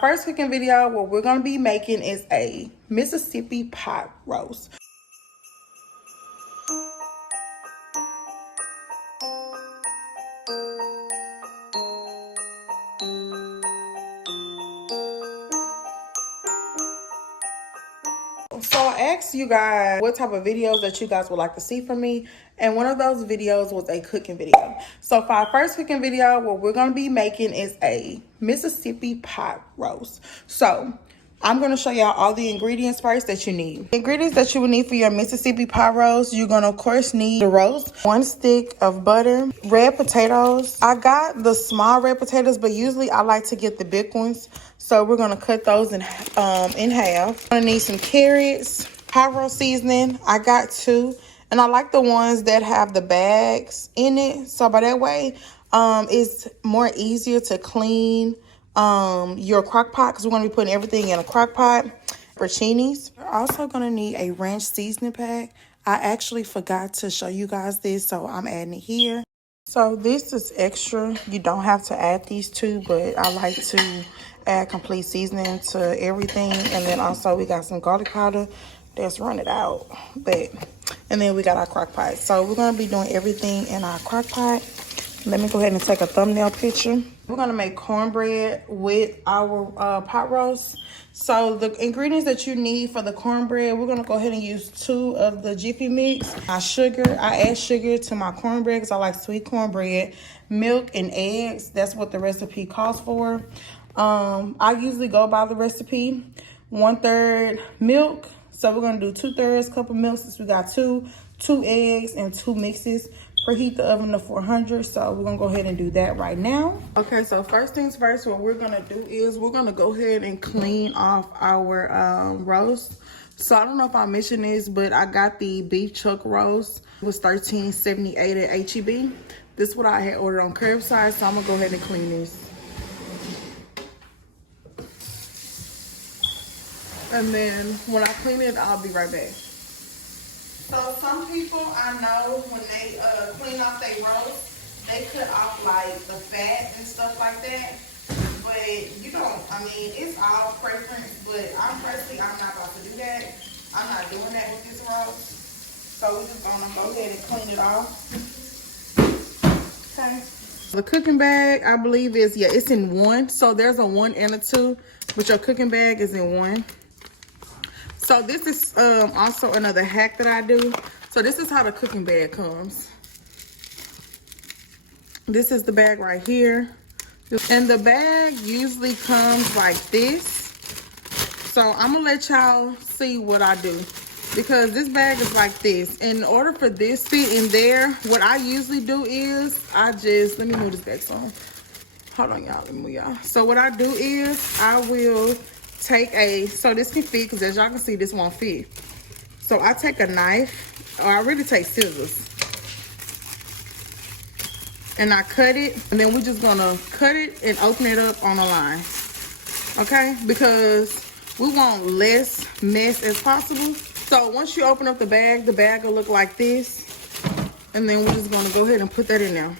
First cooking video, what we're gonna be making is a Mississippi pot roast. So I asked you guys what type of videos that you guys would like to see from me, and one of those videos was a cooking video. So for our first cooking video, what we're going to be making is a Mississippi pot roast. So I'm going to show y'all all the ingredients first that you need. The ingredients that you will need for your Mississippi pot roast, you're going to of course need the roast, 1 stick of butter, red potatoes. I got the small red potatoes, but usually I like to get the big ones. So we're going to cut those in half. I'm going to need some carrots, pot roast seasoning. I got 2. And I like the ones that have the bags in it. So by that way, it's more easier to clean your crock pot, because we're going to be putting everything in a crock pot. Porcinis. You're also going to need a ranch seasoning pack. I actually forgot to show you guys this, so I'm adding it here. So this is extra. You don't have to add these 2, but I like to add complete seasoning to everything. And then also we got some garlic powder that's run it out. And then we got our crock pot. So we're going to be doing everything in our crock pot. Let me go ahead and take a thumbnail picture. We're going to make cornbread with our pot roast. So the ingredients that you need for the cornbread, we're going to go ahead and use 2 of the Jiffy Mix. My sugar, I add sugar to my cornbread because I like sweet cornbread. Milk and eggs, that's what the recipe calls for. I usually go by the recipe. 1/3 milk. So we're going to do 2/3 cup of milk since we got 2 eggs and 2 mixes. Preheat the oven to 400. So we're going to go ahead and do that right now. Okay, so first things first, what we're going to do is we're going to go ahead and clean off our roast. So I don't know if I mentioned this, but I got the beef chuck roast. It was $13.78 at H-E-B. This is what I had ordered on Curbside, so I'm going to go ahead and clean this. And then when I clean it, I'll be right back. So some people I know, when they clean off their roast, they cut off like the fat and stuff like that. But you don't, I mean, it's all preference, but I'm not about to do that. I'm not doing that with this roast. So we're just gonna go ahead and clean it off. Okay. The cooking bag, I believe it's in 1. So there's a 1 and a 2, but your cooking bag is in 1. So this is also another hack that I do. So this is how the cooking bag comes. This is the bag right here. And the bag usually comes like this. So I'm gonna let y'all see what I do, because this bag is like this. In order for this to fit in there, what I usually do is let me move this back some. Hold on, y'all, let me move y'all. So what I do is I will take so this can fit, because as y'all can see, this won't fit. So I take a knife, or I really take scissors, and I cut it, and then we're just gonna cut it and open it up on a line, okay? Because we want less mess as possible. So once you open up the bag will look like this, and then we're just gonna go ahead and put that in there.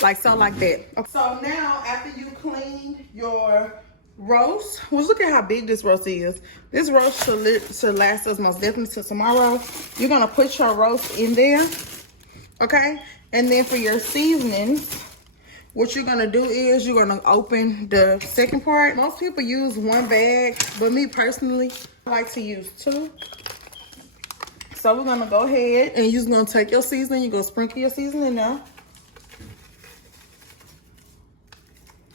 Like so, like that. Okay. So now, after you clean your roast, well, look at how big this roast is. This roast should last us most definitely till tomorrow. You're gonna put your roast in there, okay? And then for your seasonings, what you're gonna do is you're gonna open the second part. Most people use 1 bag, but me personally, I like to use 2. So we're gonna go ahead and you're just gonna take your seasoning. You're gonna sprinkle your seasoning now.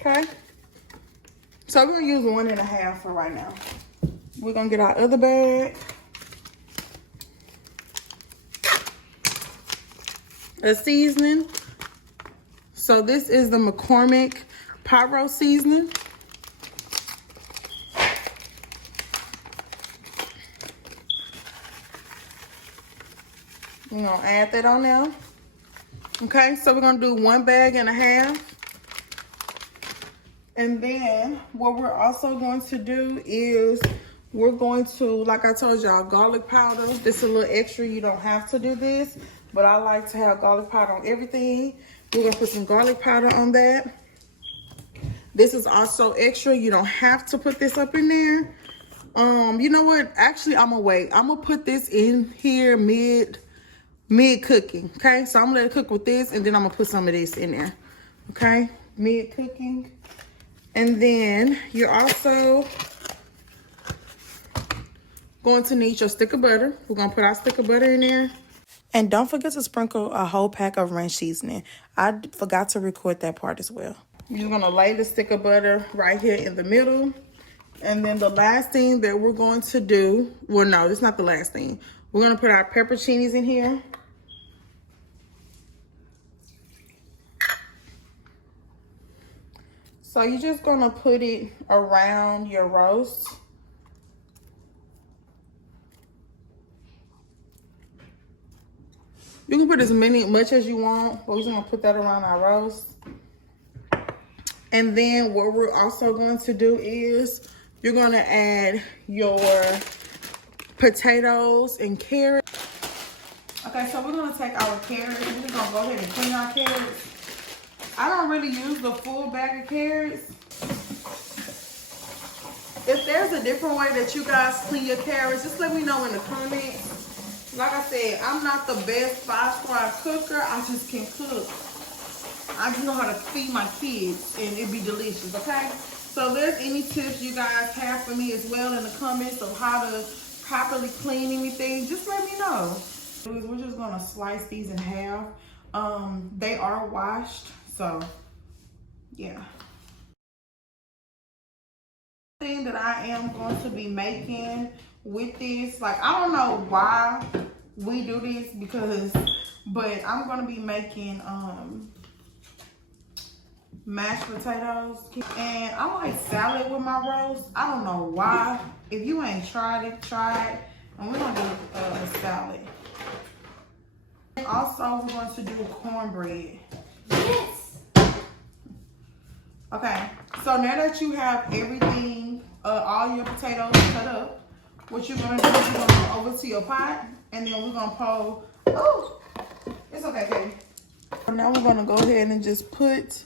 Okay, so we're gonna use 1.5 for right now. We're gonna get our other bag. A seasoning. So this is the McCormick pot roast seasoning. We're gonna add that on now. Okay, so we're gonna do 1.5 bags. And then what we're also going to do is we're going to, like I told y'all, garlic powder. This is a little extra. You don't have to do this, but I like to have garlic powder on everything. We're gonna put some garlic powder on that. This is also extra. You don't have to put this up in there. You know what? Actually, I'm gonna wait. I'm gonna put this in here mid cooking. Okay, so I'm gonna let it cook with this, and then I'm gonna put some of this in there. Okay, mid cooking. And then you're also going to need your stick of butter. We're gonna put our stick of butter in there. And don't forget to sprinkle a whole pack of ranch seasoning. I forgot to record that part as well. You're just gonna lay the stick of butter right here in the middle. And then the last thing that we're going to do, well, no, it's not the last thing. We're gonna put our pepperoncinis in here. So you're just gonna put it around your roast. You can put as much as you want, but we're just gonna put that around our roast. And then what we're also going to do is you're gonna add your potatoes and carrots. Okay, so we're gonna take our carrots. We're just gonna go ahead and clean our carrots. I don't really use the full bag of carrots. If there's a different way that you guys clean your carrots, just let me know in the comments. Like I said, I'm not the best 5-star cooker. I just can cook. I just know how to feed my kids and it be delicious, okay? So if there's any tips you guys have for me as well in the comments of how to properly clean anything, just let me know. We're just gonna slice these in half. They are washed, so yeah. Thing that I am going to be making with this, like, I don't know why we do this but I'm gonna be making mashed potatoes, and I like salad with my roast. I don't know why. If you ain't tried it, try it. And we're gonna do a salad. And also we're going to do cornbread. Yes. Okay, so now that you have everything, all your potatoes cut up, what you're gonna do is you're gonna go over to your pot, and then we're gonna pour. Oh, it's okay, Katie. So now we're gonna go ahead and just put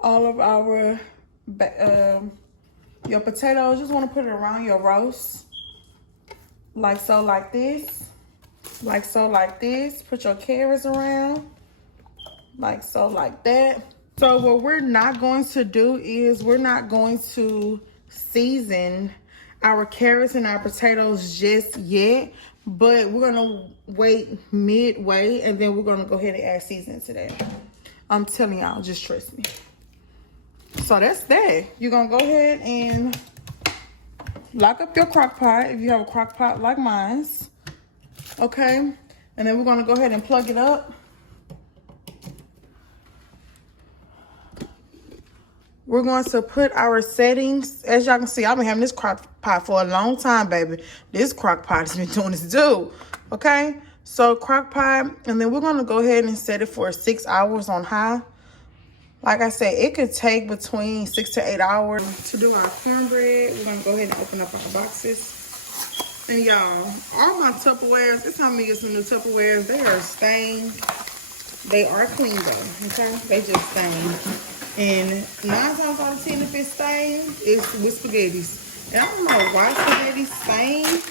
all of our your potatoes. Just want to put it around your roast, like so, like this, like so, like this. Put your carrots around, like so, like that. So what we're not going to do is we're not going to season our carrots and our potatoes just yet, but we're gonna wait midway, and then we're gonna go ahead and add seasoning to that. I'm telling y'all, just trust me. So that's that. You're gonna go ahead and lock up your crock pot if you have a crock pot like mine's. Okay, and then we're gonna go ahead and plug it up. We're going to put our settings. As y'all can see, I've been having this crock pot for a long time, baby. This crock pot has been doing its due. Okay, so crock pot, and then we're gonna go ahead and set it for 6 hours on high. Like I said, it could take between 6 to 8 hours. To do our cornbread, we're gonna go ahead and open up our boxes. And y'all, all my Tupperwares, it's time to get some new Tupperwares. They are stained. They are clean though, okay? They just stained. And 9 times out of 10, if it's stained, it's with spaghettis. And I don't know why spaghetti's stained,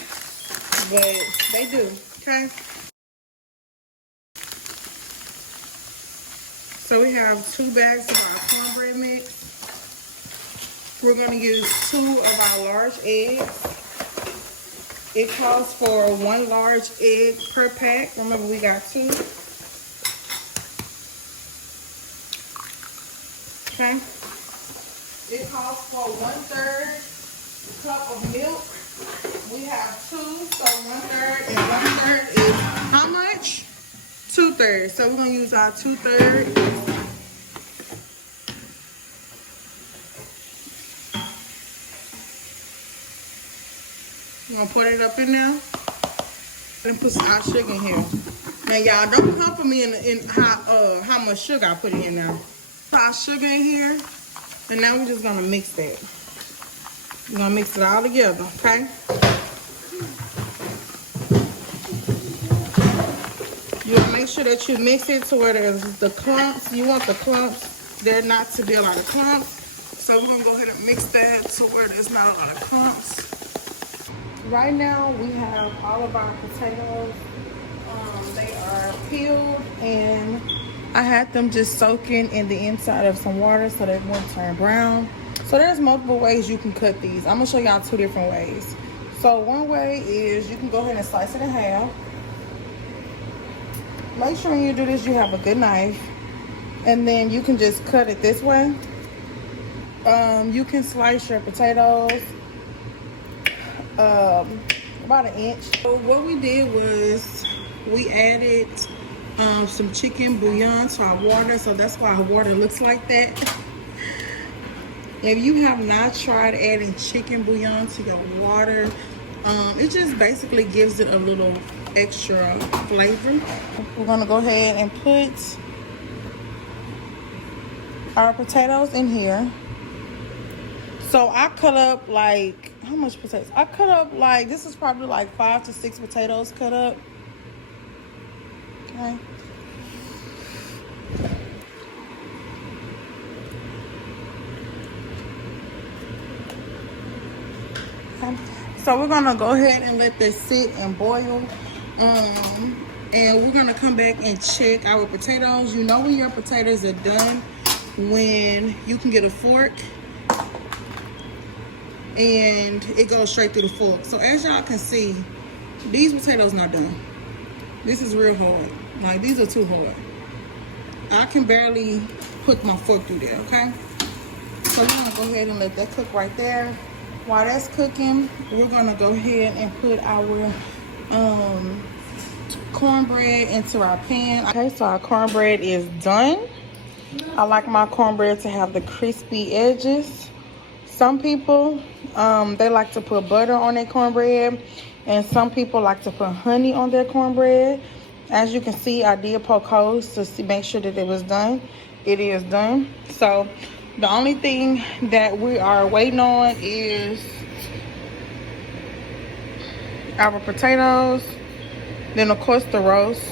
but they do, okay? So we have 2 bags of our cornbread mix. We're gonna use 2 of our large eggs. It calls for 1 large egg per pack. Remember, we got 2. Okay. It calls for 1/3 cup of milk. We have 2, so 1/3 and 1/3 is how much? 2/3. So we're gonna use our 2/3. We're gonna put it up in there and put some sugar in here. Now y'all, don't come for me in how much sugar I put in there. Put our sugar in here, and now we're just gonna mix that. We're gonna mix it all together, okay? You'll make sure that you mix it to where there's the clumps. You want the clumps there not to be a lot of clumps. So we're gonna go ahead and mix that to where there's not a lot of clumps. Right now we have all of our potatoes. They are peeled and I had them just soaking in the inside of some water so they won't turn brown. So there's multiple ways you can cut these. I'm gonna show y'all 2 different ways. So one way is you can go ahead and slice it in half. Make sure when you do this you have a good knife, and then you can just cut it this way. You can slice your potatoes about 1 inch. So what we did was we added some chicken bouillon to our water, so that's why our water looks like that. If you have not tried adding chicken bouillon to your water, it just basically gives it a little extra flavor. We're gonna go ahead and put our potatoes in here. So I cut up like, how much potatoes? I cut up like, this is probably like 5 to 6 potatoes cut up. Okay. So we're gonna go ahead and let this sit and boil. And we're gonna come back and check our potatoes. You know when your potatoes are done when you can get a fork and it goes straight through the fork. So as y'all can see, these potatoes not done. This is real hard. Like, these are too hard. I can barely put my fork through there, okay? So we're gonna go ahead and let that cook right there. While that's cooking, we're gonna go ahead and put our cornbread into our pan. Okay, so our cornbread is done. I like my cornbread to have the crispy edges. Some people, they like to put butter on their cornbread, and some people like to put honey on their cornbread. As you can see, I did poke holes to make sure that it was done. It is done. So the only thing that we are waiting on is our potatoes, then of course the roast.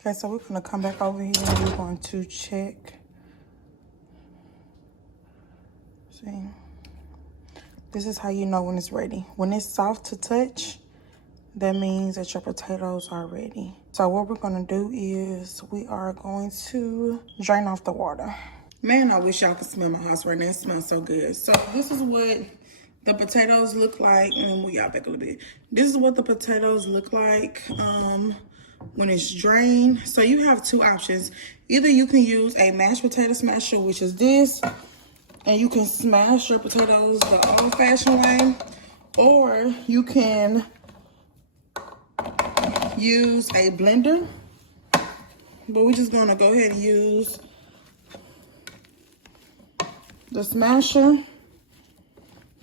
Okay, so we're gonna come back over here and we're going to check. See, this is how you know when it's ready. When it's soft to touch, that means that your potatoes are ready. So what we're gonna do is we are going to drain off the water. Man, I wish y'all could smell my house right now. It smells so good. So this is what the potatoes look like. And then move y'all back a little bit. This is what the potatoes look like when it's drained. So you have 2 options. Either you can use a mashed potato smasher, which is this, and you can smash your potatoes the old-fashioned way, or you can use a blender. But we're just gonna go ahead and use the smasher.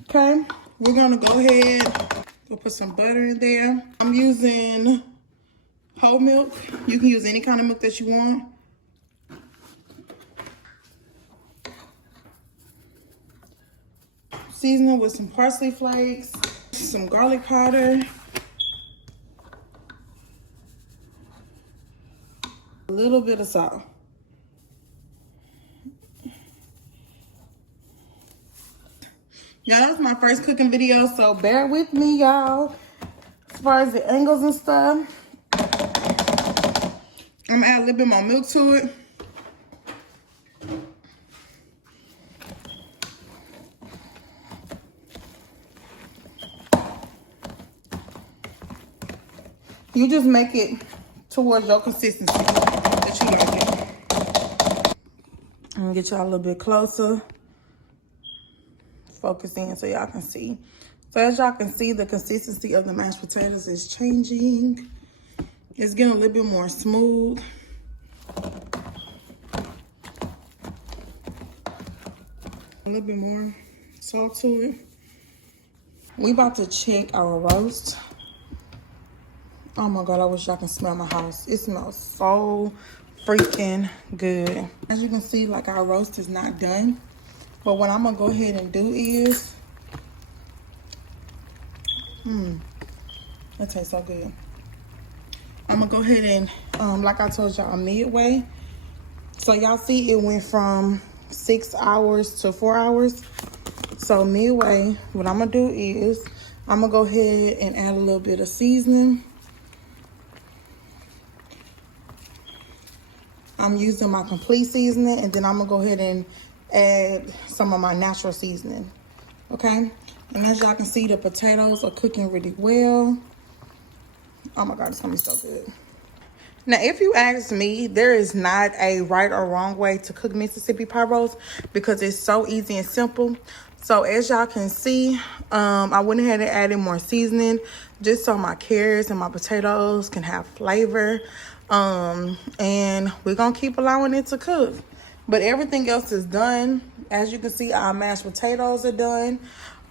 Okay, we're gonna go ahead, go put some butter in there. I'm using whole milk. You can use any kind of milk that you want. Season it with some parsley flakes, some garlic powder, a little bit of salt. Y'all, that's my first cooking video, so bear with me, y'all. As far as the angles and stuff, I'm gonna add a little bit more milk to it. You just make it towards your consistency that you like it. I'm gonna get y'all a little bit closer. Focus in so y'all can see. So as y'all can see, the consistency of the mashed potatoes is changing. It's getting a little bit more smooth. A little bit more salt to it. We about to check our roast. Oh my God, I wish y'all can smell my house. It smells so freaking good. As you can see, like, our roast is not done. But what I'm gonna go ahead and do is, that tastes so good. I'm gonna go ahead and, like I told y'all, midway. So y'all see it went from 6 hours to 4 hours. So midway, what I'm gonna do is I'm gonna go ahead and add a little bit of seasoning. I'm using my complete seasoning, and then I'm gonna go ahead and add some of my natural seasoning. Okay, and as y'all can see, the potatoes are cooking really well. Oh my God, it's gonna be so good. Now, if you ask me, there is not a right or wrong way to cook Mississippi pot roast because it's so easy and simple. So as y'all can see, I went ahead and added more seasoning just so my carrots and my potatoes can have flavor. And we're gonna keep allowing it to cook. But everything else is done. As you can see, our mashed potatoes are done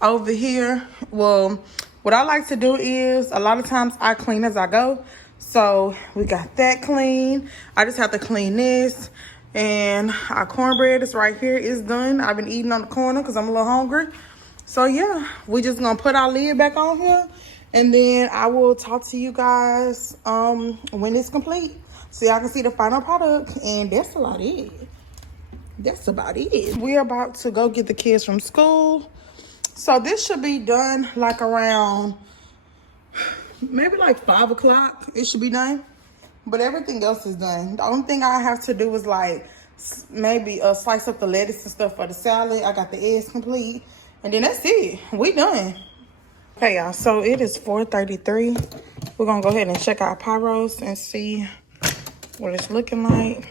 over here. Well, what I like to do is a lot of times I clean as I go. So we got that clean. I just have to clean this. And our cornbread is right here. It's done. I've been eating on the corner because I'm a little hungry. So yeah, we just gonna put our lid back on here. And then I will talk to you guys when it's complete. So y'all can see the final product. And that's about it. That's about it. We're about to go get the kids from school. So this should be done like around maybe like 5 o'clock. It should be done. But everything else is done. The only thing I have to do is like maybe slice up the lettuce and stuff for the salad. I got the eggs complete. And then that's it. We done. Okay, y'all. So it is 4:33. We're going to go ahead and check our pot roast and see what it's looking like.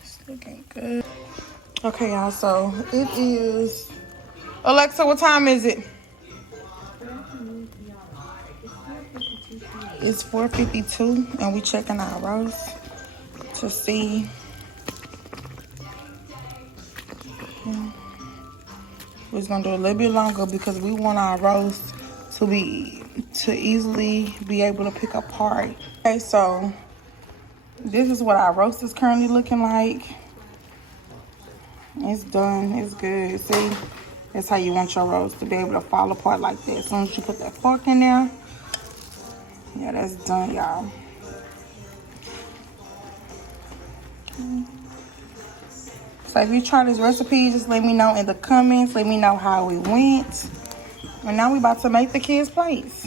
It's looking good. Okay, y'all, so it is, Alexa, what time is it? It's 4:52, and we checking our roast to see. We're just gonna do a little bit longer because we want our roast to easily be able to pick apart. Okay, so this is what our roast is currently looking like. It's done. It's good. See, that's how you want your roast to be able to fall apart like that. As soon as you put that fork in there. Yeah, that's done, y'all. Okay. So if you try this recipe, just let me know in the comments. Let me know how it went. And now we about to make the kids' plates.